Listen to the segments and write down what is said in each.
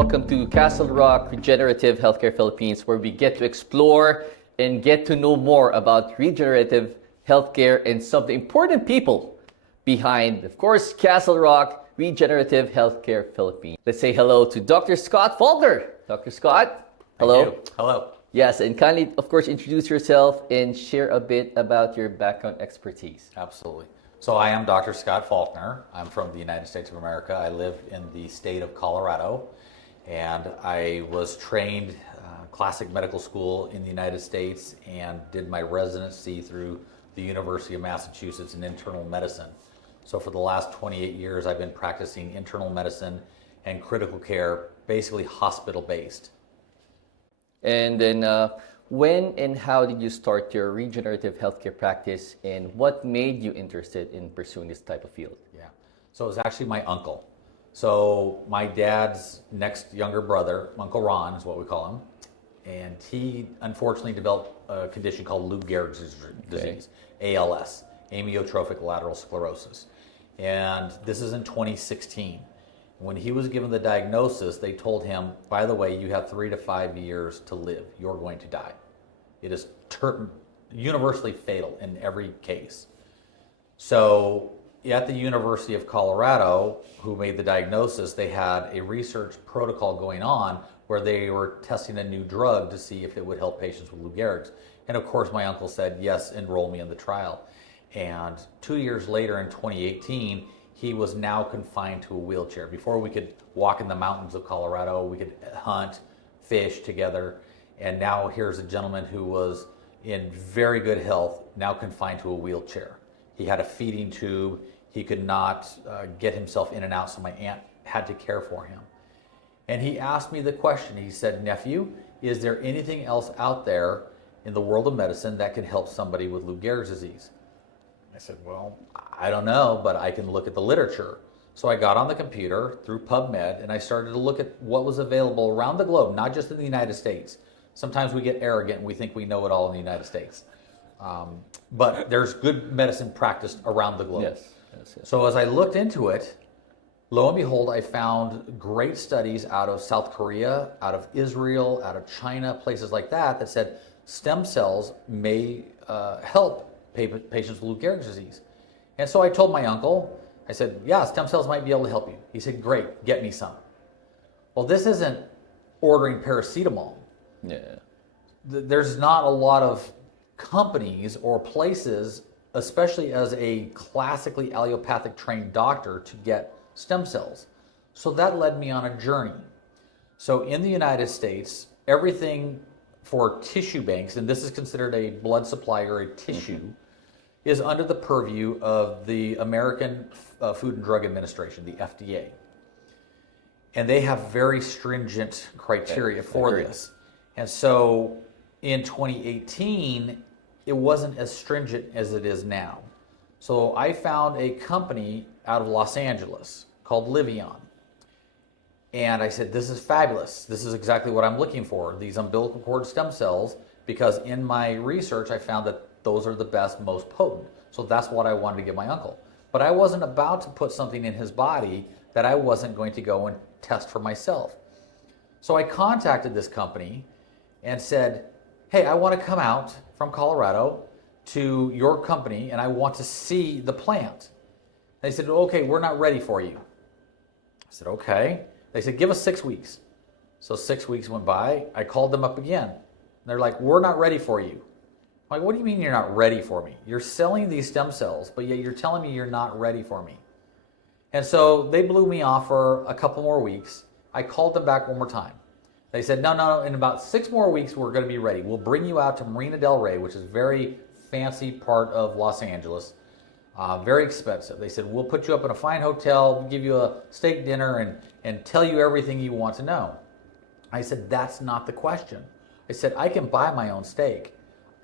welcome to Castle Rock Regenerative Healthcare Philippines, where we get to explore and get to know more about regenerative healthcare and some of the important people behind, of course, Castle Rock Regenerative Healthcare Philippines. Let's say hello to Dr. Scott Faulkner. Dr. Scott, hello. Thank you. Hello. Yes, and kindly, of course, introduce yourself and share a bit about your background expertise. Absolutely. So I am Dr. Scott Faulkner. I'm from the United States of America. I live in the state of Colorado, and I was trained classic medical school in the United States and did my residency through the University of Massachusetts in internal medicine. So for the last 28 years, I've been practicing internal medicine and critical care, basically hospital-based. And then when and how did you start your regenerative healthcare practice, and what made you interested in pursuing this type of field? Yeah. So it was actually my uncle. So my dad's next younger brother, Uncle Ron is what we call him, and he unfortunately developed a condition called Lou Gehrig's disease, ALS, amyotrophic lateral sclerosis. And this is in 2016. When he was given the diagnosis, they told him, by the way, you have 3 to 5 years to live. You're going to die. It is universally fatal in every case. So at the University of Colorado, who made the diagnosis, they had a research protocol going on where they were testing a new drug to see if it would help patients with Lou Gehrig's. And of course, my uncle said, yes, enroll me in the trial. And 2 years later in 2018, he was now confined to a wheelchair. Before we could walk in the mountains of Colorado, we could hunt, fish together. And now here's a gentleman who was in very good health, now confined to a wheelchair. He had a feeding tube. He could not get himself in and out, so my aunt had to care for him. And he asked me the question. He said, nephew, is there anything else out there in the world of medicine that can help somebody with Lou Gehrig's disease? I said, well, I don't know, but I can look at the literature. So I got on the computer through PubMed and I started to look at what was available around the globe, not just in the United States. Sometimes we get arrogant and we think we know it all in the United States. But there's good medicine practiced around the globe. Yes. Yes. So as I looked into it, lo and behold, I found great studies out of South Korea, out of Israel, out of China, places like that, that said stem cells may help patients with Lou Gehrig's disease. And so I told my uncle, I said, yeah, stem cells might be able to help you. He said, great, get me some. Well, this isn't ordering paracetamol. Yeah. There's not a lot of companies or places, especially as a classically allopathic trained doctor, to get stem cells. So that led me on a journey. So in the United States, everything for tissue banks, and this is considered a blood supply or a tissue, is under the purview of the American Food and Drug Administration, the FDA. And they have very stringent criteria for this. And so in 2018, it wasn't as stringent as it is now. So I found a company out of Los Angeles called Livion. And I said, this is fabulous. This is exactly what I'm looking for, these umbilical cord stem cells, because in my research, I found that those are the best, most potent. So that's what I wanted to give my uncle. But I wasn't about to put something in his body that I wasn't going to go and test for myself. So I contacted this company and said, hey, I want to come out from Colorado to your company and I want to see the plant. They said, okay, we're not ready for you. I said, okay. They said, give us 6 weeks. So 6 weeks went by. I called them up again. They're like, we're not ready for you. I'm like, what do you mean you're not ready for me? You're selling these stem cells, but yet you're telling me you're not ready for me. And so they blew me off for a couple more weeks. I called them back one more time. They said, no, in about 6 more weeks, we're going to be ready. We'll bring you out to Marina del Rey, which is a very fancy part of Los Angeles. Very expensive. They said, we'll put you up in a fine hotel, give you a steak dinner, and tell you everything you want to know. I said, that's not the question. I said, I can buy my own steak.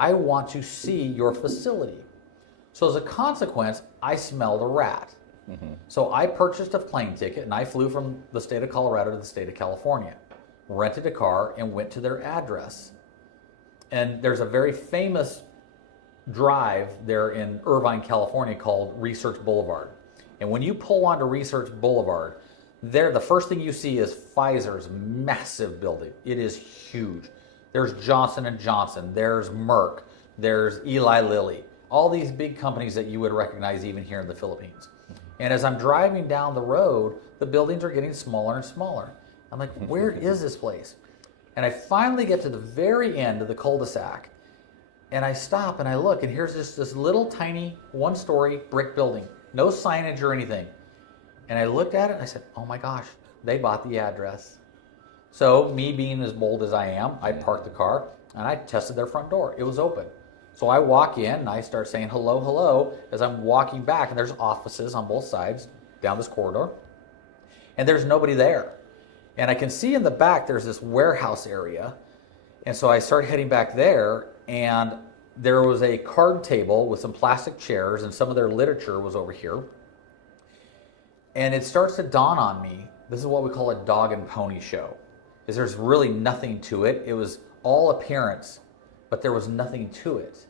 I want to see your facility. So as a consequence, I smelled a rat. So I purchased a plane ticket and I flew from the state of Colorado to the state of California, rented a car and went to their address. And there's a very famous drive there in Irvine, California called Research Boulevard. And when you pull onto Research Boulevard, There, the first thing you see is Pfizer's massive building. It is huge. There's Johnson & Johnson, there's Merck, there's Eli Lilly, all these big companies that you would recognize even here in the Philippines. And as I'm driving down the road, the buildings are getting smaller and smaller. I'm like, where is this place? And I finally get to the very end of the cul-de-sac, and I stop and I look, and here's this little tiny one-story brick building, no signage or anything. And I looked at it and I said, oh my gosh, they bought the address. So me being as bold as I am, I parked the car and I tested their front door. It was open. So I walk in and I start saying hello, hello, as I'm walking back, and there's offices on both sides down this corridor, and there's nobody there. And I can see in the back there's this warehouse area, and so I start heading back there, and there was a card table with some plastic chairs, and some of their literature was over here. And it starts to dawn on me, this is what we call a dog and pony show, is there's really nothing to it. It was all appearance, but there was nothing to it.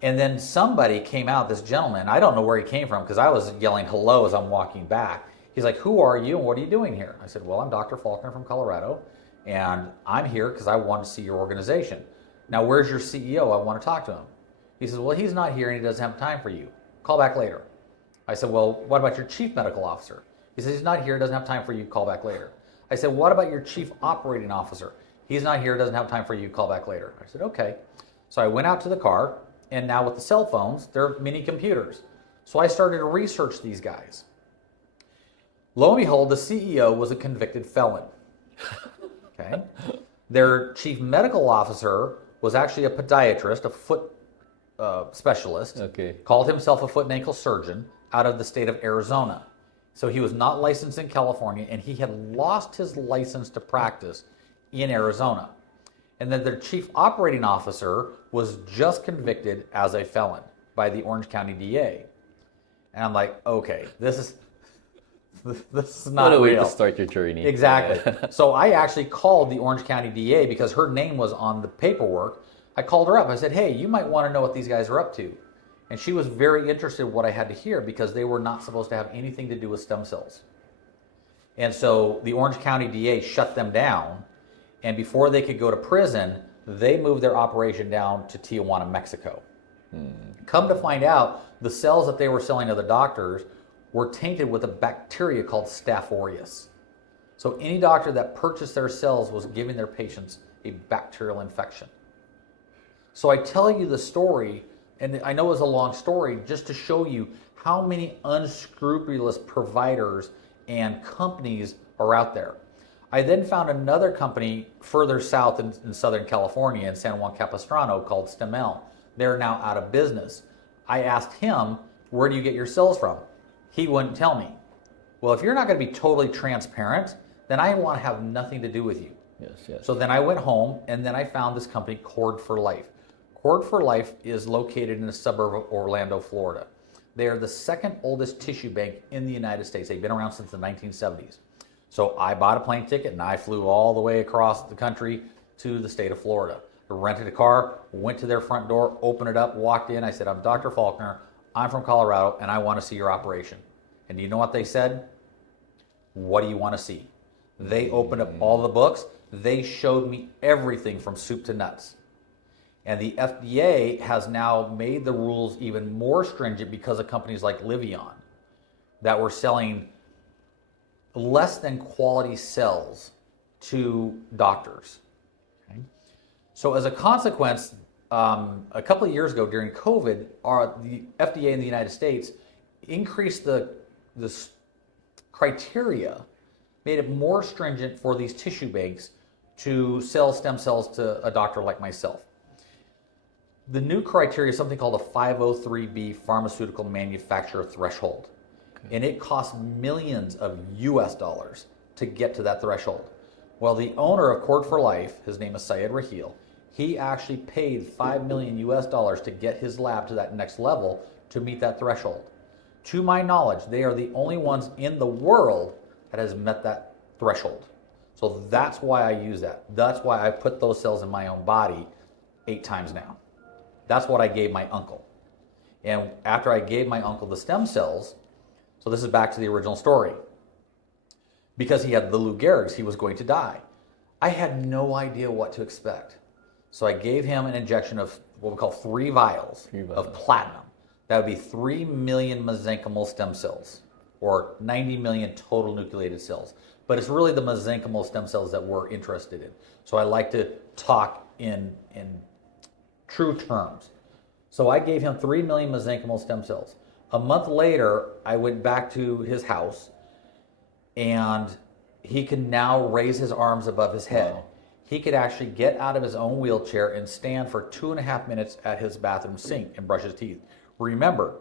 And then somebody came out, this gentleman, I don't know where he came from because I was yelling hello as I'm walking back. He's like, who are you and what are you doing here? I said, well, I'm Dr. Faulkner from Colorado, and I'm here because I want to see your organization. Now, where's your CEO? I want to talk to him. He says, well, he's not here and he doesn't have time for you. Call back later. I said, well, what about your chief medical officer? He says, he's not here, doesn't have time for you, call back later. I said, what about your chief operating officer? He's not here, doesn't have time for you, call back later. I said, okay. So I went out to the car, and now with the cell phones, they're mini computers. So I started to research these guys. Lo and behold, the CEO was a convicted felon. Okay. Their chief medical officer was actually a podiatrist, a foot specialist. Okay. Called himself a foot and ankle surgeon out of the state of Arizona. So he was not licensed in California, and he had lost his license to practice in Arizona. And then their chief operating officer was just convicted as a felon by the Orange County DA. And I'm like, okay, this is not what a way real. to start your journey. Exactly. So I actually called the Orange County DA because her name was on the paperwork. I called her up. I said, hey, you might want to know what these guys are up to. And she was very interested in what I had to hear because they were not supposed to have anything to do with stem cells. And so the Orange County DA shut them down. And before they could go to prison, they moved their operation down to Tijuana, Mexico. Come to find out, the cells that they were selling to the doctors were tainted with a bacteria called Staph aureus. So any doctor that purchased their cells was giving their patients a bacterial infection. So I tell you the story, and I know it was a long story, just to show you how many unscrupulous providers and companies are out there. I then found another company further south in Southern California in San Juan Capistrano called Stemel. They're now out of business. I asked him, where do you get your cells from? He wouldn't tell me. Well, if you're not going to be totally transparent, then I want to have nothing to do with you. Yes, yes. So then I went home, and then I found this company, Cord for Life. Cord for Life is located in a suburb of Orlando, Florida. They are the second oldest tissue bank in the United States. They've been around since the 1970s. So I bought a plane ticket and I flew all the way across the country to the state of Florida. I rented a car, went to their front door, opened it up, walked in. I said, I'm Dr. Faulkner. I'm from Colorado and I want to see your operation. And do you know what they said? What do you want to see? They opened up all the books. They showed me everything from soup to nuts. And the FDA has now made the rules even more stringent because of companies like Livion that were selling less than quality cells to doctors. Okay? So as a consequence, a couple of years ago during COVID, the FDA in the United States increased the criteria, made it more stringent for these tissue banks to sell stem cells to a doctor like myself. The new criteria is something called a 503B pharmaceutical manufacturer threshold. And it costs millions of US dollars to get to that threshold. Well, the owner of Cord for Life, his name is Syed Raheel, he actually paid $5 million US dollars to get his lab to that next level to meet that threshold. To my knowledge, they are the only ones in the world that has met that threshold. So that's why I use that. That's why I put those cells in my own body 8 times now. That's what I gave my uncle. And after I gave my uncle the stem cells, so this is back to the original story. because he had the Lou Gehrig's, he was going to die. I had no idea what to expect. So I gave him an injection of what we call 3 vials of platinum. That would be 3 million mesenchymal stem cells, or 90 million total nucleated cells. But it's really the mesenchymal stem cells that we're interested in. So I like to talk in true terms. So I gave him 3 million mesenchymal stem cells. A month later, I went back to his house, and he can now raise his arms above his head. Wow. He could actually get out of his own wheelchair and stand for 2.5 minutes at his bathroom sink and brush his teeth. Remember,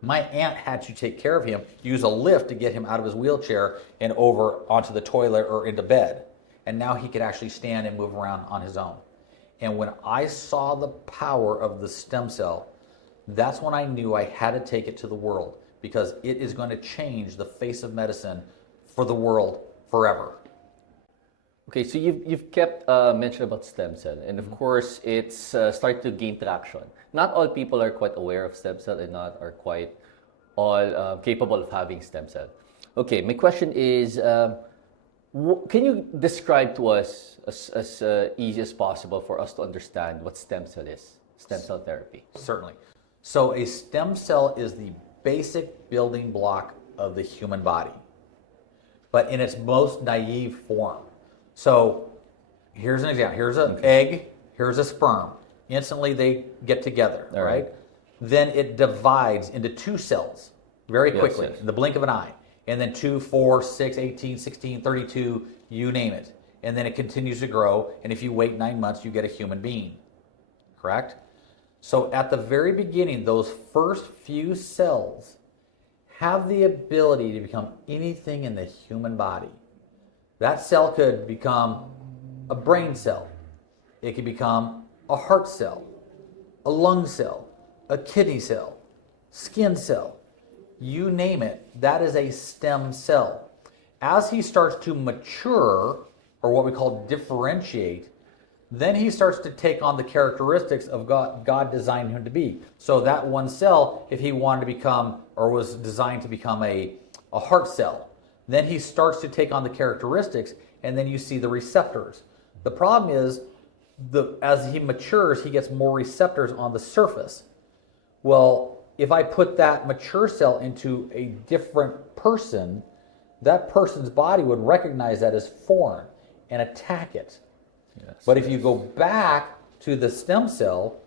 my aunt had to take care of him, use a lift to get him out of his wheelchair and over onto the toilet or into bed. And now he could actually stand and move around on his own. And when I saw the power of the stem cell, that's when I knew I had to take it to the world, because it is going to change the face of medicine for the world forever. Okay, so you've kept mention about stem cell, and of course it's starting to gain traction. Not all people are quite aware of stem cell, and not are quite all capable of having stem cell. Okay, my question is, can you describe to us as easy as possible for us to understand what stem cell is, stem cell therapy? Certainly. So a stem cell is the basic building block of the human body, but in its most naive form. So here's an example. Here's an egg, here's a sperm. Instantly they get together, all right? Then it divides into 2 cells very quickly, in the blink of an eye. And then 2, 4, 6, 18, 16, 32, you name it. And then it continues to grow, and if you wait 9 months, you get a human being, correct? So at the very beginning, those first few cells have the ability to become anything in the human body. That cell could become a brain cell. It could become a heart cell, a lung cell, a kidney cell, skin cell. You name it, that is a stem cell. As he starts to mature, or what we call differentiate, then he starts to take on the characteristics of God designed him to be. So that one cell, if he wanted to become, or was designed to become a heart cell, then he starts to take on the characteristics, and then you see the receptors. The problem is, as he matures, he gets more receptors on the surface. Well, if I put that mature cell into a different person, that person's body would recognize that as foreign and attack it. Yes, but if you go back to the stem cell,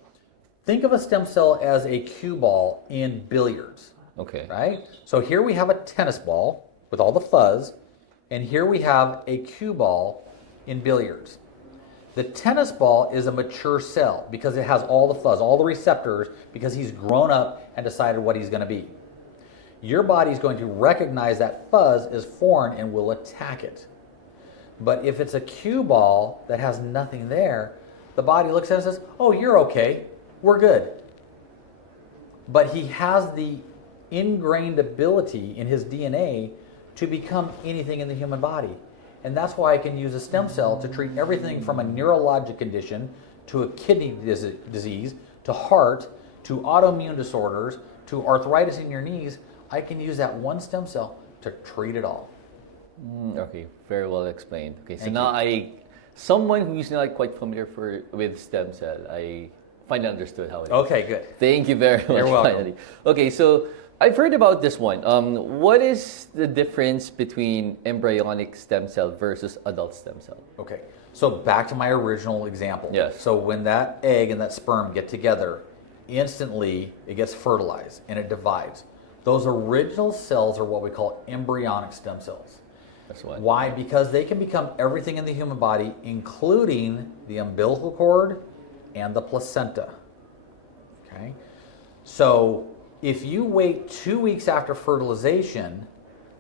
think of a stem cell as a cue ball in billiards. Okay. Right? So here we have a tennis ball with all the fuzz, and here we have a cue ball in billiards. The tennis ball is a mature cell because it has all the fuzz, all the receptors, because he's grown up and decided what he's going to be. Your body is going to recognize that fuzz as foreign and will attack it. But if it's a cue ball that has nothing there, the body looks at it and says, oh, you're okay, we're good. But he has the ingrained ability in his DNA to become anything in the human body. And that's why I can use a stem cell to treat everything from a neurologic condition to a kidney disease, to heart, to autoimmune disorders, to arthritis in your knees. I can use that one stem cell to treat it all. Okay, very well explained. Okay, so now someone who's not quite familiar with stem cell, I finally understood how it is. Okay, good. Thank you very much. You're welcome. Finally. Okay, so I've heard about this one. What is the difference between embryonic stem cell versus adult stem cell? Okay, so back to my original example. Yes. So when that egg and that sperm get together, instantly it gets fertilized and it divides. Those original cells are what we call embryonic stem cells. That's why. Why? Because they can become everything in the human body, including the umbilical cord and the placenta. Okay? So if you wait 2 weeks after fertilization,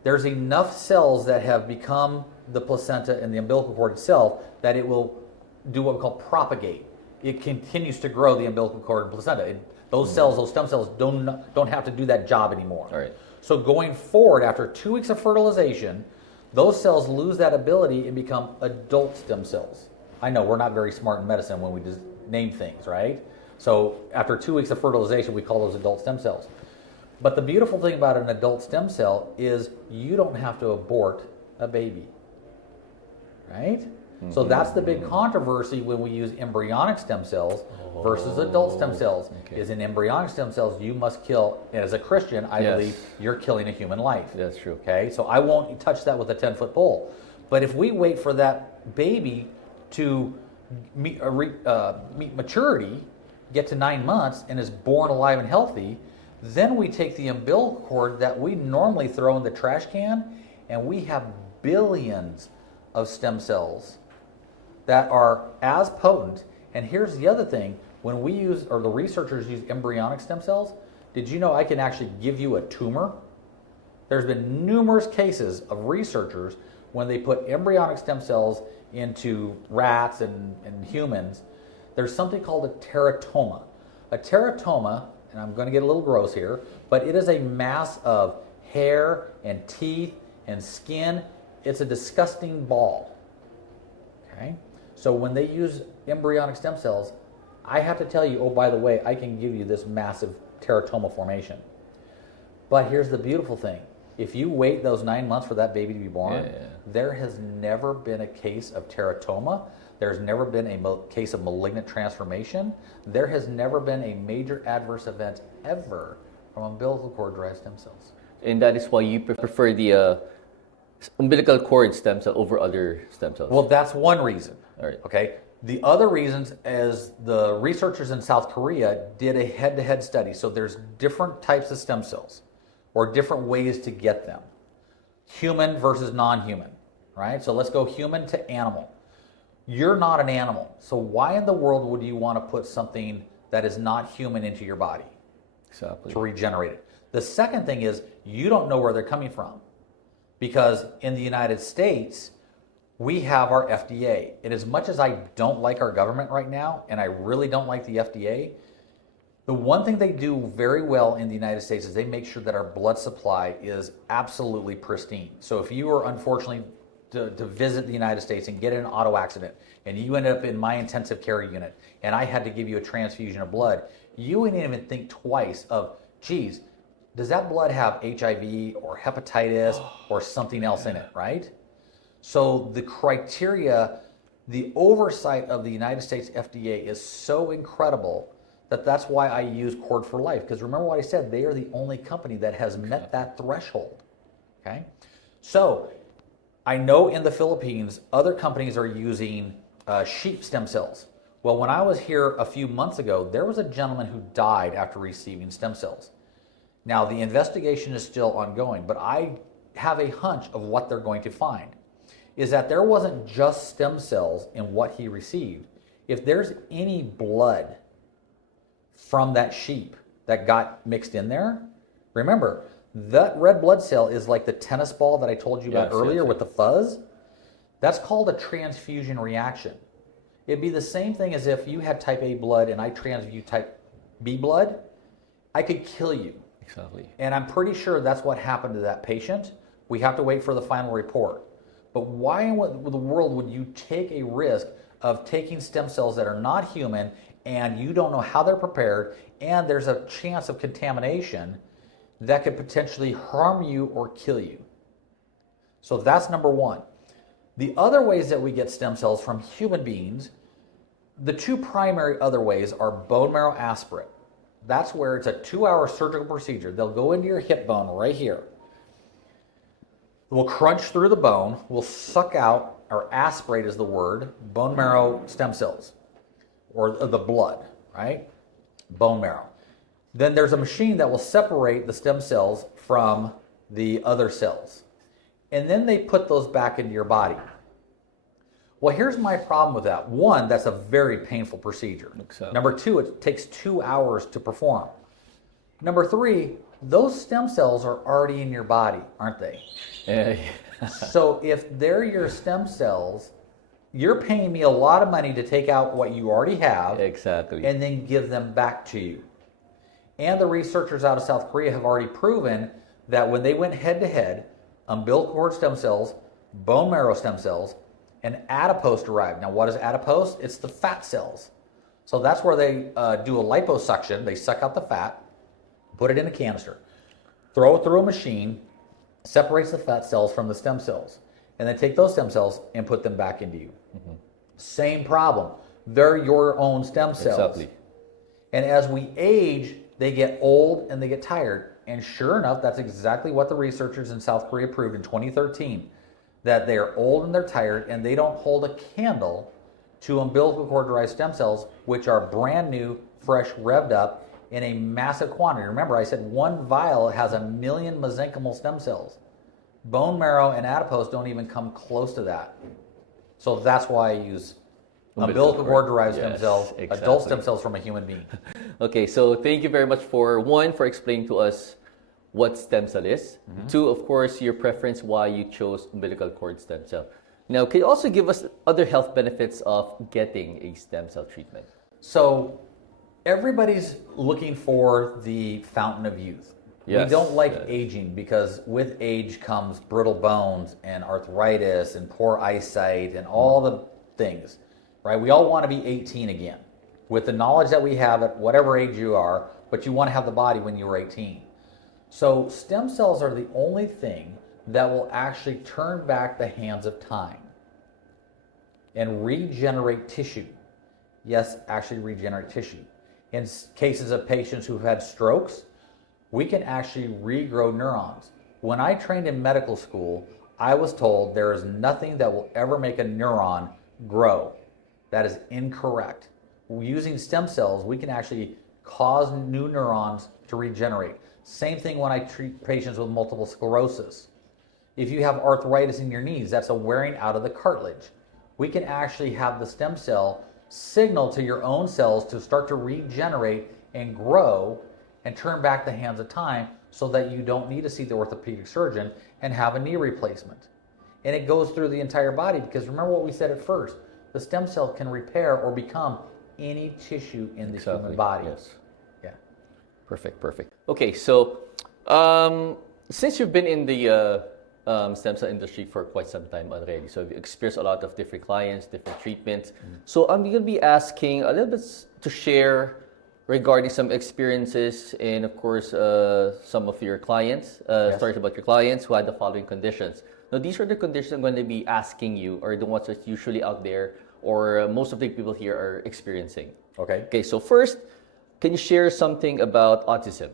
there's enough cells that have become the placenta and the umbilical cord itself that it will do what we call propagate. It continues to grow the umbilical cord and placenta. Those cells, those stem cells, don't have to do that job anymore. All right. So going forward, after 2 weeks of fertilization, those cells lose that ability and become adult stem cells. I know we're not very smart in medicine when we just name things, right? So after 2 weeks of fertilization, we call those adult stem cells. But the beautiful thing about an adult stem cell is you don't have to abort a baby, right? So that's the big controversy when we use embryonic stem cells versus adult stem cells. Okay. Is in embryonic stem cells, you must kill, as a Christian, I Yes. believe you're killing a human life. That's true. Okay, so I won't touch that with a 10-foot pole. But if we wait for that baby to meet maturity, get to 9 months, and is born alive and healthy, then we take the umbilical cord that we normally throw in the trash can, and we have billions of stem cells that are as potent. And here's the other thing, when we use, or the researchers use embryonic stem cells, did you know I can actually give you a tumor? There's been numerous cases of researchers when they put embryonic stem cells into rats and humans, there's something called a teratoma. A teratoma, and I'm going to get a little gross here, but it is a mass of hair and teeth and skin. It's a disgusting ball. Okay? So when they use embryonic stem cells, I have to tell you, oh, by the way, I can give you this massive teratoma formation. But here's the beautiful thing. If you wait those 9 months for that baby to be born, there has never been a case of teratoma. There's never been a case of malignant transformation. There has never been a major adverse event ever from umbilical cord-derived stem cells. And that is why you prefer the umbilical cord stem cell over other stem cells. Well, that's one reason. All right. Okay. The other reasons is the researchers in South Korea did a head-to-head study. So there's different types of stem cells, or different ways to get them. Human versus non-human, right? So let's go human to animal. You're not an animal. So why in the world would you want to put something that is not human into your body? Exactly. To regenerate it. The second thing is you don't know where they're coming from. Because in the United States, we have our FDA. And as much as I don't like our government right now, and I really don't like the FDA, the one thing they do very well in the United States is they make sure that our blood supply is absolutely pristine. So if you were unfortunately to visit the United States and get in an auto accident, and you ended up in my intensive care unit, and I had to give you a transfusion of blood, you wouldn't even think twice of, geez, does that blood have HIV or hepatitis or something else in it, right? So the criteria, the oversight of the United States FDA is so incredible that's why I use Cord for Life. Because remember what I said, they are the only company that has met that threshold. Okay? So I know in the Philippines, other companies are using sheep stem cells. Well, when I was here a few months ago, there was a gentleman who died after receiving stem cells. Now, the investigation is still ongoing, but I have a hunch of what they're going to find. Is that there wasn't just stem cells in what he received. If there's any blood from that sheep that got mixed in there, remember, that red blood cell is like the tennis ball that I told you about earlier with the fuzz. That's called a transfusion reaction. It'd be the same thing as if you had type A blood and I transfuse type B blood. I could kill you. Exactly. And I'm pretty sure that's what happened to that patient. We have to wait for the final report. But why in the world would you take a risk of taking stem cells that are not human and you don't know how they're prepared and there's a chance of contamination that could potentially harm you or kill you? So that's number one. The other ways that we get stem cells from human beings, the two primary other ways are bone marrow aspirate. That's where it's a 2-hour surgical procedure. They'll go into your hip bone right here. We'll crunch through the bone, we'll suck out, or aspirate is the word, bone marrow stem cells, or the blood, right? Bone marrow. Then there's a machine that will separate the stem cells from the other cells. And then they put those back into your body. Well, here's my problem with that. One, that's a very painful procedure. Exactly. Number two, it takes 2 hours to perform. Number three, those stem cells are already in your body, aren't they? So if they're your stem cells, you're paying me a lot of money to take out what you already have. Exactly. And then give them back to you. And the researchers out of South Korea have already proven that when they went head to head, umbilical cord stem cells, bone marrow stem cells, and adipose derived. Now, what is adipose? It's the fat cells. So that's where they do a liposuction. They suck out the fat, put it in a canister, throw it through a machine, separates the fat cells from the stem cells. and then take those stem cells and put them back into you. Same problem. They're your own stem cells. Exactly. And as we age, they get old and they get tired. And sure enough, that's exactly what the researchers in South Korea proved in 2013, that they are old and they're tired and they don't hold a candle to umbilical cord derived stem cells, which are brand new, fresh, revved up in a massive quantity. Remember, I said one vial has 1 million mesenchymal stem cells. Bone marrow and adipose don't even come close to that. So that's why I use umbilical cord derived stem cells, adult stem cells from a human being. Okay, so thank you very much for explaining to us what stem cell is. Two, of course, your preference why you chose umbilical cord stem cell. Now, can you also give us other health benefits of getting a stem cell treatment? So everybody's looking for the fountain of youth. Yes, we don't like aging because with age comes brittle bones and arthritis and poor eyesight and all the things, right? We all want to be 18 again with the knowledge that we have at whatever age you are, but you want to have the body when you were 18. So stem cells are the only thing that will actually turn back the hands of time and regenerate tissue. Yes, actually regenerate tissue. In cases of patients who've had strokes, we can actually regrow neurons. When I trained in medical school, I was told there is nothing that will ever make a neuron grow. That is incorrect. Using stem cells, we can actually cause new neurons to regenerate. Same thing when I treat patients with multiple sclerosis. If you have arthritis in your knees, that's a wearing out of the cartilage. We can actually have the stem cell signal to your own cells to start to regenerate and grow and turn back the hands of time so that you don't need to see the orthopedic surgeon and have a knee replacement. And it goes through the entire body because remember what we said at first, the stem cell can repair or become any tissue in the human body. Yes. Yeah. Perfect. Okay, so since you've been in the stem cell industry for quite some time already, so you've experienced a lot of different clients, different treatments. So I'm going to be asking a little bit to share regarding some experiences and, of course, some of your clients, stories about your clients who had the following conditions. Now, these are the conditions I'm going to be asking you, or the ones that's usually out there, or most of the people here are experiencing. Okay, so first, can you share something about autism?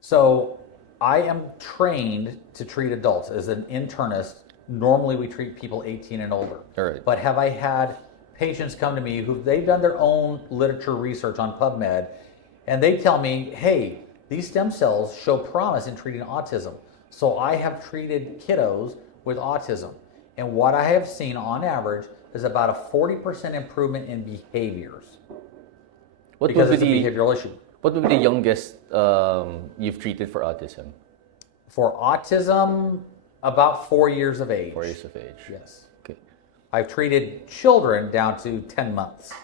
So I am trained to treat adults as an internist. Normally we treat people 18 and older. All right. But have I had patients come to me who they've done their own literature research on PubMed, and they tell me, hey, these stem cells show promise in treating autism. So I have treated kiddos with autism. And what I have seen on average is about a 40% improvement in behaviors. Because it's a behavioral issue. What would be the youngest you've treated for autism? For autism, about 4 years of age. 4 years of age. Yes. Okay. I've treated children down to 10 months.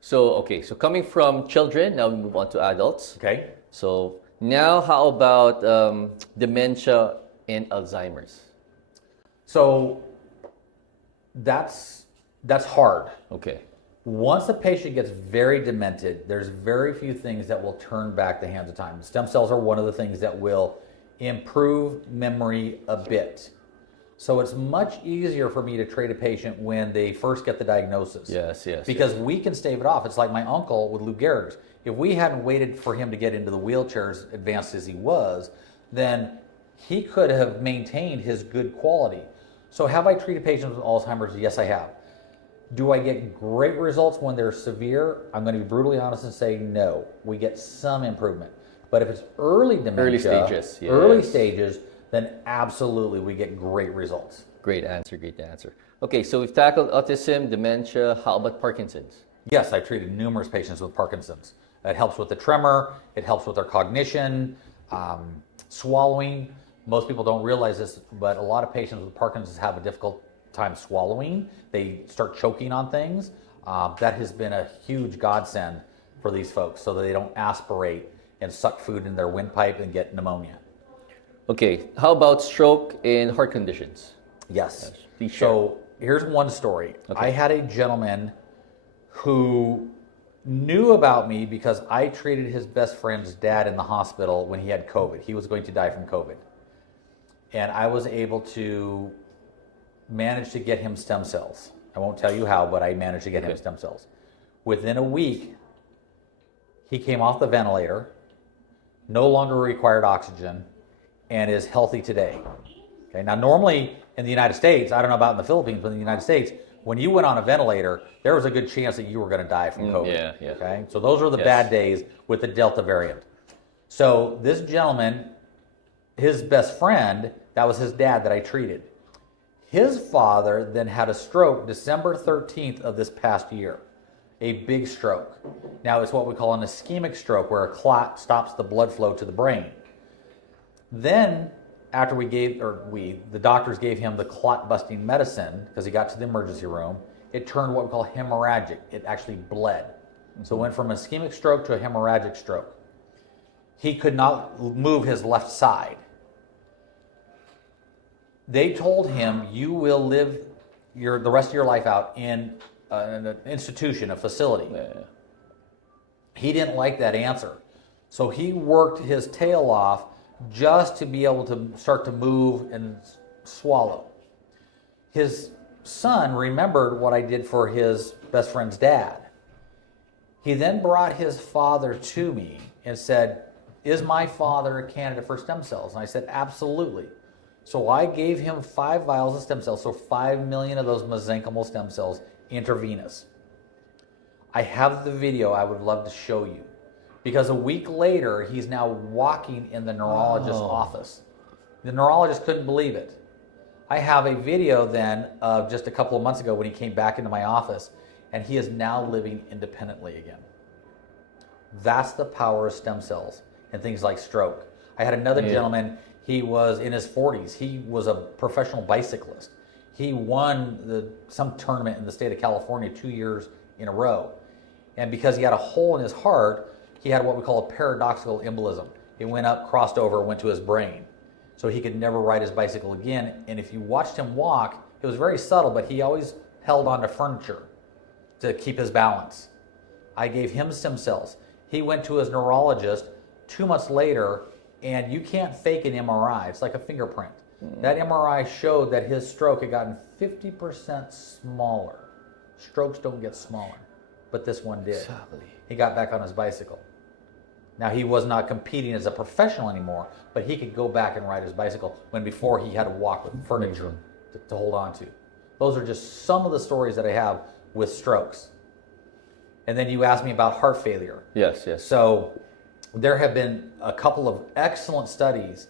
So coming from children, now we move on to adults. Okay. So now how about dementia and Alzheimer's? So that's hard. Okay. Once a patient gets very demented, there's very few things that will turn back the hands of time. Stem cells are one of the things that will improve memory a bit. So it's much easier for me to treat a patient when they first get the diagnosis. Yes. Because we can stave it off. It's like my uncle with Lou Gehrig's. If we hadn't waited for him to get into the wheelchairs, advanced as he was, then he could have maintained his good quality. So have I treated patients with Alzheimer's? Yes, I have. Do I get great results when they're severe? I'm going to be brutally honest and say no. We get some improvement. But if it's early dementia, early stages, then absolutely we get great results. Great answer. Okay, so we've tackled autism, dementia. How about Parkinson's? Yes, I've treated numerous patients with Parkinson's. It helps with the tremor. It helps with their cognition, swallowing. Most people don't realize this, but a lot of patients with Parkinson's have a difficult time swallowing. They start choking on things. That has been a huge godsend for these folks so that they don't aspirate and suck food in their windpipe and get pneumonia. Okay, how about stroke and heart conditions? Yes. Please share. So here's one story. Okay. I had a gentleman who knew about me because I treated his best friend's dad in the hospital when he had COVID. He was going to die from COVID. And I was able to managed to get him stem cells. I won't tell you how, but I managed to get him stem cells. Within a week, he came off the ventilator, no longer required oxygen, and is healthy today. Okay. Now, normally in the United States, I don't know about in the Philippines, but in the United States, when you went on a ventilator, there was a good chance that you were going to die from COVID. Yeah. Okay. So those are the bad days with the Delta variant. So this gentleman, his best friend, that was his dad that I treated. His father then had a stroke December 13th of this past year, a big stroke. Now it's what we call an ischemic stroke, where a clot stops the blood flow to the brain. Then after the doctors gave him the clot busting medicine, because he got to the emergency room, it turned what we call hemorrhagic. It actually bled. So it went from an ischemic stroke to a hemorrhagic stroke. He could not move his left side. They told him, you will live the rest of your life out in an institution, a facility. Yeah. He didn't like that answer. So he worked his tail off just to be able to start to move and swallow. His son remembered what I did for his best friend's dad. He then brought his father to me and said, is my father a candidate for stem cells? And I said, absolutely. So I gave him 5 vials of stem cells, so 5 million of those mesenchymal stem cells intravenous. I have the video I would love to show you, because a week later, he's now walking in the neurologist's office. The neurologist couldn't believe it. I have a video then of just a couple of months ago when he came back into my office, and he is now living independently again. That's the power of stem cells and things like stroke. I had another gentleman, he was in his 40s. He was a professional bicyclist. He won some tournament in the state of California 2 years in a row. And because he had a hole in his heart, he had what we call a paradoxical embolism. It went up, crossed over, went to his brain. So he could never ride his bicycle again. And if you watched him walk, it was very subtle, but he always held onto furniture to keep his balance. I gave him stem cells. He went to his neurologist 2 months later, and you can't fake an MRI. It's like a fingerprint. That MRI showed that his stroke had gotten 50% smaller. Strokes don't get smaller, but this one did. Exactly. He got back on his bicycle. Now, he was not competing as a professional anymore, but he could go back and ride his bicycle when before he had to walk with furniture to hold on to. Those are just some of the stories that I have with strokes. And then you asked me about heart failure. Yes. So there have been a couple of excellent studies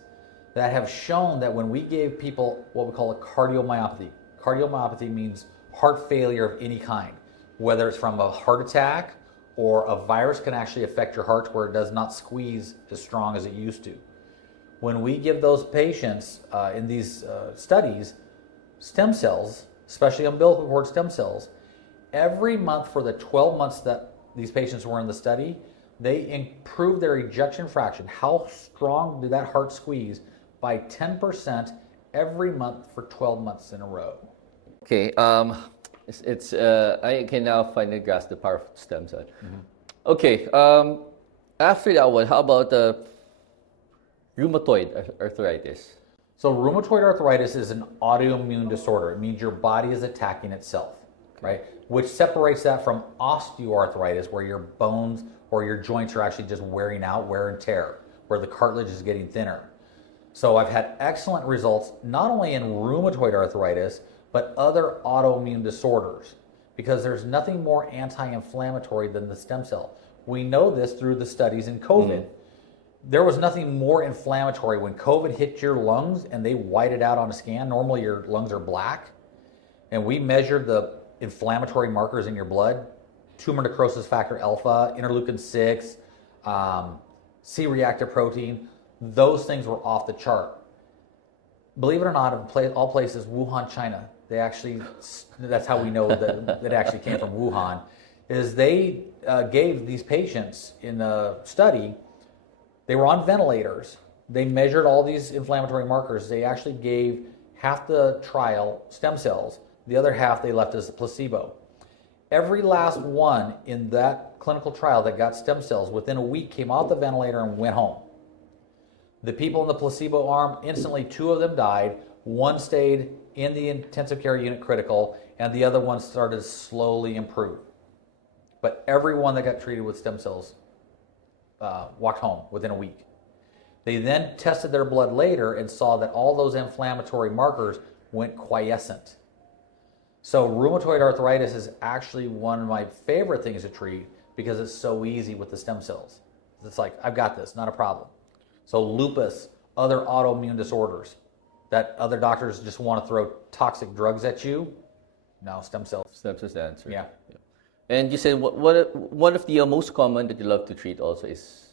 that have shown that when we gave people what we call a cardiomyopathy means heart failure of any kind, whether it's from a heart attack or a virus can actually affect your heart where it does not squeeze as strong as it used to. When we give those patients in these studies stem cells, especially umbilical cord stem cells, every month for the 12 months that these patients were in the study, they improved their ejection fraction. How strong did that heart squeeze? By 10% every month for 12 months in a row. Okay. I can now finally grasp the power of stem cell. Okay. After that one, how about rheumatoid arthritis? So rheumatoid arthritis is an autoimmune disorder. It means your body is attacking itself, right? Which separates that from osteoarthritis, where your bones or your joints are actually just wearing out, wear and tear, where the cartilage is getting thinner. So I've had excellent results, not only in rheumatoid arthritis, but other autoimmune disorders, because there's nothing more anti-inflammatory than the stem cell. We know this through the studies in COVID. There was nothing more inflammatory when COVID hit your lungs and they whited out on a scan. Normally your lungs are black, and we measured the inflammatory markers in your blood, tumor necrosis factor alpha, interleukin 6, C-reactive protein. Those things were off the chart. Believe it or not, in all places, Wuhan, China, they actually, that's how we know that it actually came from Wuhan, is they gave these patients in the study, they were on ventilators, they measured all these inflammatory markers, they actually gave half the trial stem cells, the other half they left as a placebo. Every last one in that clinical trial that got stem cells within a week came off the ventilator and went home. The people in the placebo arm, instantly 2 of them died, One stayed in the intensive care unit critical, and the other one started to slowly improve. But everyone that got treated with stem cells walked home within a week. They then tested their blood later and saw that all those inflammatory markers went quiescent. So rheumatoid arthritis is actually one of my favorite things to treat because it's so easy with the stem cells. It's like, I've got this, not a problem. So lupus, other autoimmune disorders that other doctors just want to throw toxic drugs at you, no, stem cells. Stem cells the answer. Yeah. And you said one of the most common that you love to treat also is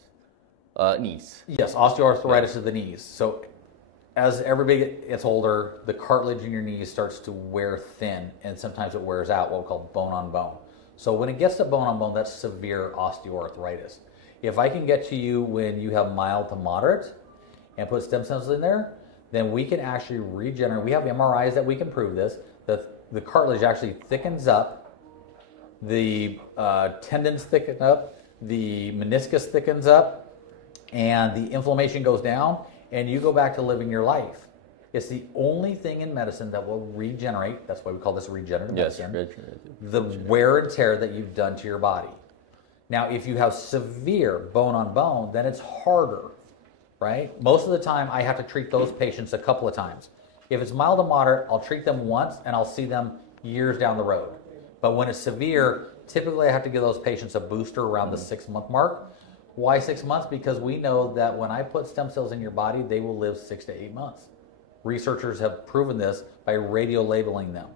knees. Yes, osteoarthritis of the knees. So as everybody gets older, the cartilage in your knees starts to wear thin, and sometimes it wears out, what we call bone on bone. So when it gets to bone on bone, that's severe osteoarthritis. If I can get to you when you have mild to moderate and put stem cells in there, then we can actually regenerate. We have MRIs that we can prove this. The cartilage actually thickens up, the tendons thicken up, the meniscus thickens up, and the inflammation goes down, and you go back to living your life. It's the only thing in medicine that will regenerate. That's why we call this regenerative medicine. The wear and tear that you've done to your body. Now, if you have severe bone on bone, then it's harder, right? Most of the time, I have to treat those patients a couple of times. If it's mild to moderate, I'll treat them once, and I'll see them years down the road. But when it's severe, typically I have to give those patients a booster around the 6-month mark. Why 6 months? Because we know that when I put stem cells in your body, they will live 6 to 8 months. Researchers have proven this by radio labeling them.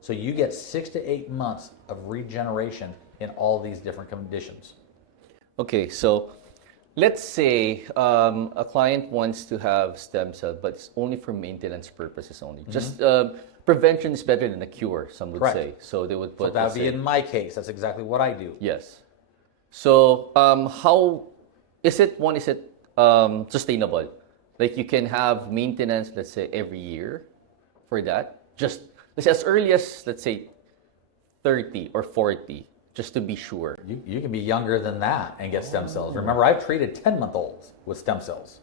So you get 6 to 8 months of regeneration in all these different conditions. Okay, so let's say a client wants to have stem cell, but it's only for maintenance purposes only. Just prevention is better than a cure, some would say. So they would put. So that would be in my case. That's exactly what I do. Yes. So how is it? One, is it sustainable? Like you can have maintenance, let's say every year, for that. Just let's say as early as let's say 30 or 40. Just to be sure. You can be younger than that and get stem cells. Remember, I've treated 10-month-olds with stem cells.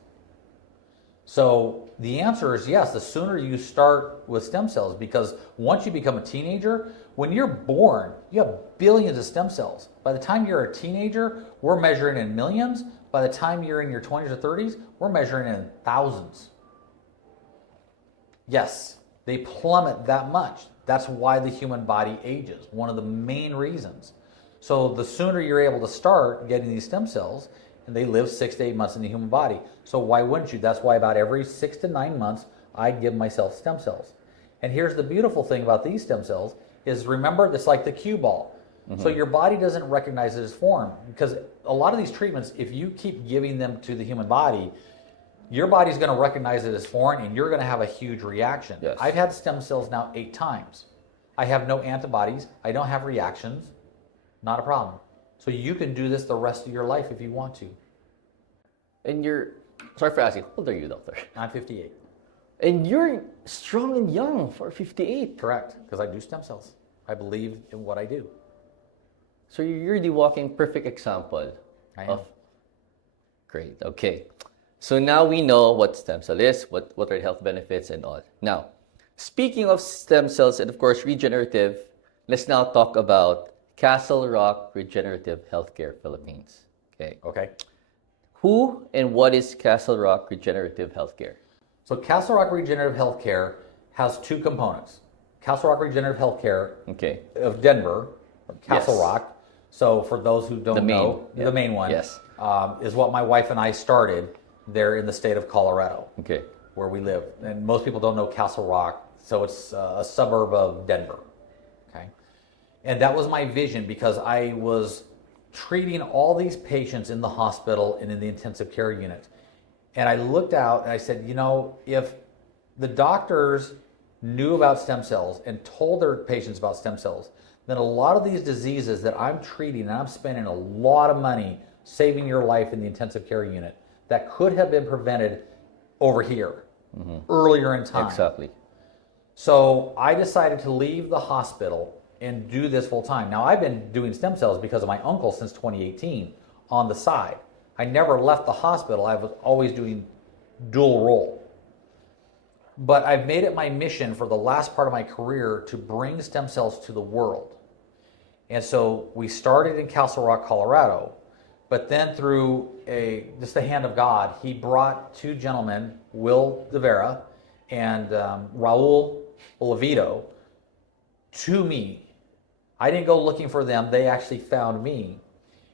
So the answer is yes, the sooner you start with stem cells, because once you become a teenager, when you're born, you have billions of stem cells. By the time you're a teenager, we're measuring in millions. By the time you're in your 20s or 30s, we're measuring in thousands. Yes, they plummet that much. That's why the human body ages, one of the main reasons. So the sooner you're able to start getting these stem cells, and they live 6 to 8 months in the human body. So why wouldn't you? That's why about every 6 to 9 months, I give myself stem cells. And here's the beautiful thing about these stem cells is, remember, it's like the cue ball. So your body doesn't recognize it as foreign, because a lot of these treatments, if you keep giving them to the human body, your body's going to recognize it as foreign, and you're going to have a huge reaction. Yes. I've had stem cells now 8 times. I have no antibodies. I don't have reactions. Not a problem. So you can do this the rest of your life if you want to. And you're, sorry for asking, how old are you, doctor? I'm 58. And you're strong and young for 58. Correct, because I do stem cells. I believe in what I do. So you're the walking perfect example. I am. Of great. Okay. So now we know what stem cell is, what are the health benefits and all. Now, speaking of stem cells and of course regenerative, let's now talk about Castle Rock Regenerative Healthcare Philippines. Okay. Okay. Who and what is Castle Rock Regenerative Healthcare? So Castle Rock Regenerative Healthcare has 2 components. Castle Rock Regenerative Healthcare Okay. of Denver, or Castle Yes. Rock. So for those who don't know, the main one Yes. is what my wife and I started there in the state of Colorado, Okay. where we live. And most people don't know Castle Rock, so it's a suburb of Denver. Okay. And that was my vision, because I was treating all these patients in the hospital and in the intensive care unit. And I looked out and I said, you know, if the doctors knew about stem cells and told their patients about stem cells, then a lot of these diseases that I'm treating, and I'm spending a lot of money saving your life in the intensive care unit, that could have been prevented over here, earlier in time. Exactly. So I decided to leave the hospital and do this full time. Now, I've been doing stem cells because of my uncle since 2018 on the side. I never left the hospital. I was always doing dual role. But I've made it my mission for the last part of my career to bring stem cells to the world. And so we started in Castle Rock, Colorado, but then through just the hand of God, he brought two gentlemen, Will DeVera and Raul Olivito, to me. I didn't go looking for them. They actually found me.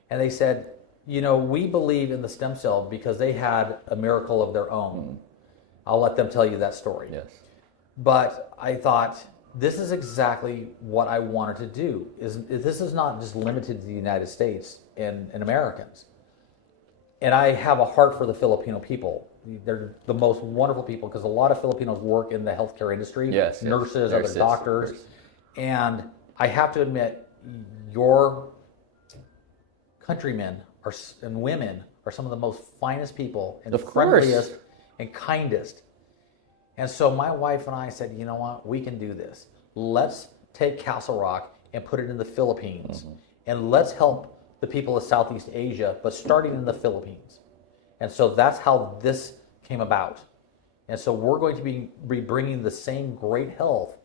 And they said, we believe in the stem cell because they had a miracle of their own. I'll let them tell you that story. Yes. But I thought, this is exactly what I wanted to do. This is not just limited to the United States and Americans. And I have a heart for the Filipino people. They're the most wonderful people because a lot of Filipinos work in the healthcare industry. Yes, nurses, other doctors. And I have to admit, your countrymen and women are some of the most finest people and friendliest and kindest. And so my wife and I said, you know what, we can do this. Let's take Castle Rock and put it in the Philippines. And let's help the people of Southeast Asia, but starting in the Philippines. And so that's how this came about. And so we're going to be bringing the same great health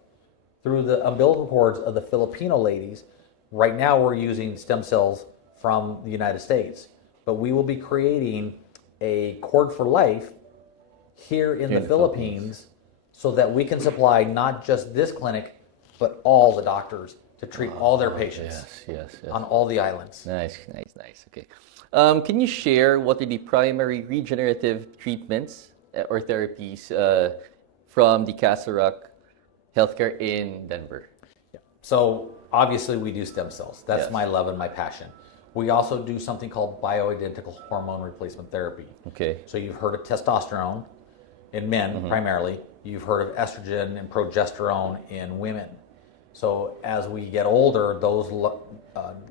through the umbilical cords of the Filipino ladies. Right now we're using stem cells from the United States, but we will be creating a cord for life here in the Philippines so that we can supply not just this clinic, but all the doctors to treat all their patients on all the islands. Nice. Okay. Can you share what are the primary regenerative treatments or therapies from the Castle Rock Healthcare in Denver? Yeah. So obviously we do stem cells. That's my love and my passion. We also do something called bioidentical hormone replacement therapy. Okay. So you've heard of testosterone in men primarily. You've heard of estrogen and progesterone in women. So as we get older, those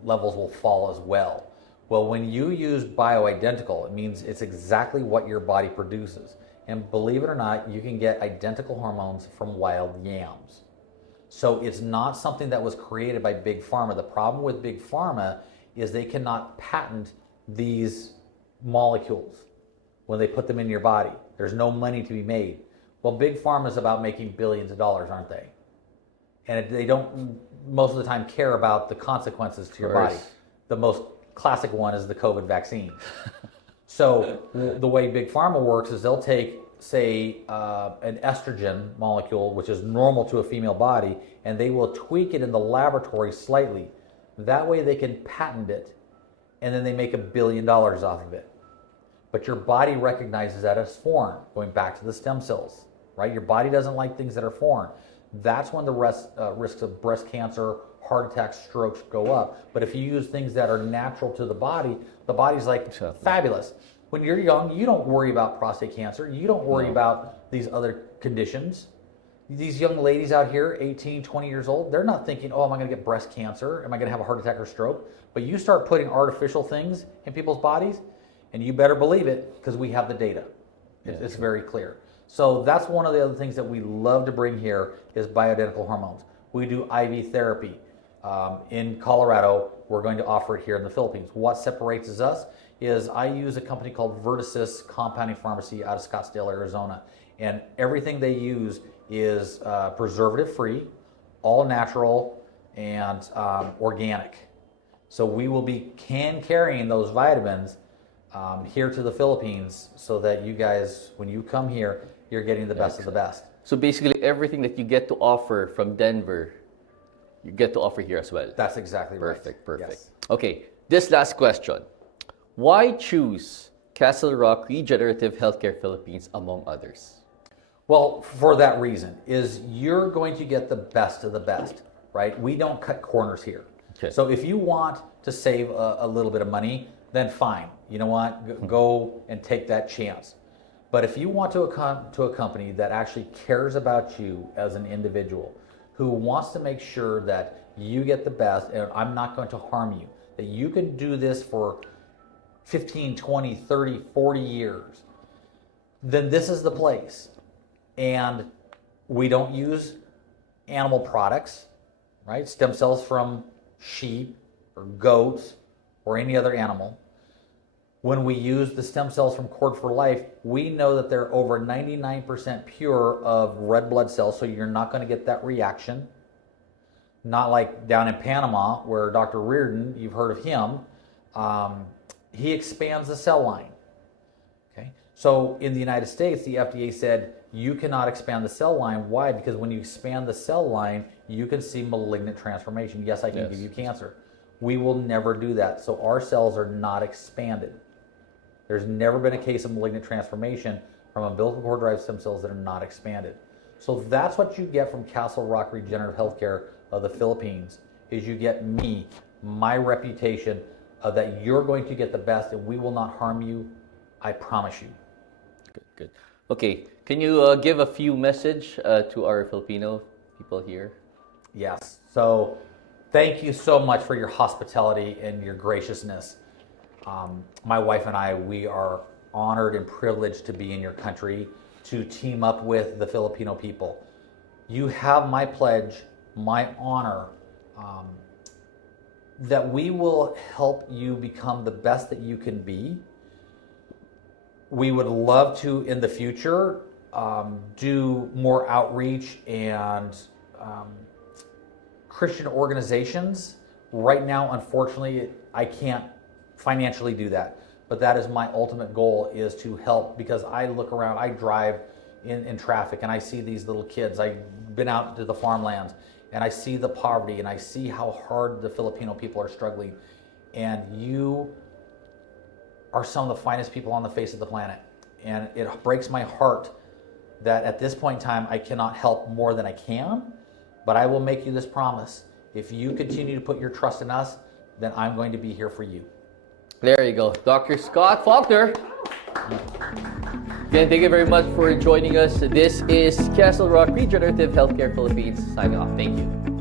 levels will fall as well. Well, when you use bioidentical, it means it's exactly what your body produces. And believe it or not, you can get identical hormones from wild yams. So it's not something that was created by Big Pharma. The problem with Big Pharma is they cannot patent these molecules when they put them in your body. There's no money to be made. Well, Big Pharma is about making billions of dollars, aren't they? And they don't most of the time care about the consequences to your body. The most classic one is the COVID vaccine. So the way Big Pharma works is they'll take, say, an estrogen molecule, which is normal to a female body, and they will tweak it in the laboratory slightly. That way they can patent it, and then they make $1 billion off of it. But your body recognizes that as foreign, going back to the stem cells, right? Your body doesn't like things that are foreign. That's when the risks of breast cancer, heart attacks, strokes go up. But if you use things that are natural to the body's like, fabulous. When you're young, you don't worry about prostate cancer. You don't worry about these other conditions. These young ladies out here, 18, 20 years old, they're not thinking, oh, am I going to get breast cancer? Am I going to have a heart attack or stroke? But you start putting artificial things in people's bodies, and you better believe it because we have the data. It's very clear. So that's one of the other things that we love to bring here is bioidentical hormones. We do IV therapy. In Colorado, we're going to offer it here in the Philippines. What separates us is I use a company called Verticis Compounding Pharmacy out of Scottsdale, Arizona. And everything they use is preservative-free, all natural, and organic. So we will be carrying those vitamins here to the Philippines so that you guys, when you come here, you're getting the best of the best. So basically everything that you get to offer from Denver, you get to offer here as well. That's exactly right. Perfect. Yes. Okay, this last question. Why choose Castle Rock Regenerative Healthcare Philippines among others? Well, for that reason, is you're going to get the best of the best, right? We don't cut corners here. Okay. So if you want to save a little bit of money, then fine. You know what? Go and take that chance. But if you want to a company that actually cares about you as an individual, who wants to make sure that you get the best, and I'm not going to harm you, that you can do this for 15, 20, 30, 40 years, then this is the place. And we don't use animal products, right? Stem cells from sheep or goats or any other animal. When we use the stem cells from Cord for Life, we know that they're over 99% pure of red blood cells, so you're not going to get that reaction. Not like down in Panama, where Dr. Reardon, you've heard of him, he expands the cell line. Okay, so in the United States, the FDA said you cannot expand the cell line. Why? Because when you expand the cell line, you can see malignant transformation. Yes, I can give you cancer. We will never do that. So our cells are not expanded. There's never been a case of malignant transformation from umbilical cord derived stem cells that are not expanded. So that's what you get from Castle Rock Regenerative Healthcare of the Philippines, is you get me, my reputation that you're going to get the best and we will not harm you. I promise you. Good. Okay, can you give a few message to our Filipino people here? Yes. So thank you so much for your hospitality and your graciousness. My wife and I, we are honored and privileged to be in your country, to team up with the Filipino people. You have my pledge, my honor, that we will help you become the best that you can be. We would love to, in the future, do more outreach and Christian organizations. Right now, unfortunately, I can't financially do that, but that is my ultimate goal, is to help, because I look around, I drive in traffic and I see these little kids. I've been out to the farmlands and I see the poverty and I see how hard the Filipino people are struggling, and you are some of the finest people on the face of the planet, and it breaks my heart that at this point in time I cannot help more than I can, but I will make you this promise: if you continue to put your trust in us, then I'm going to be here for you. There you go. Dr. Scott Faulkner. Again, thank you very much for joining us. This is Castle Rock Regenerative Healthcare Philippines signing off. Thank you.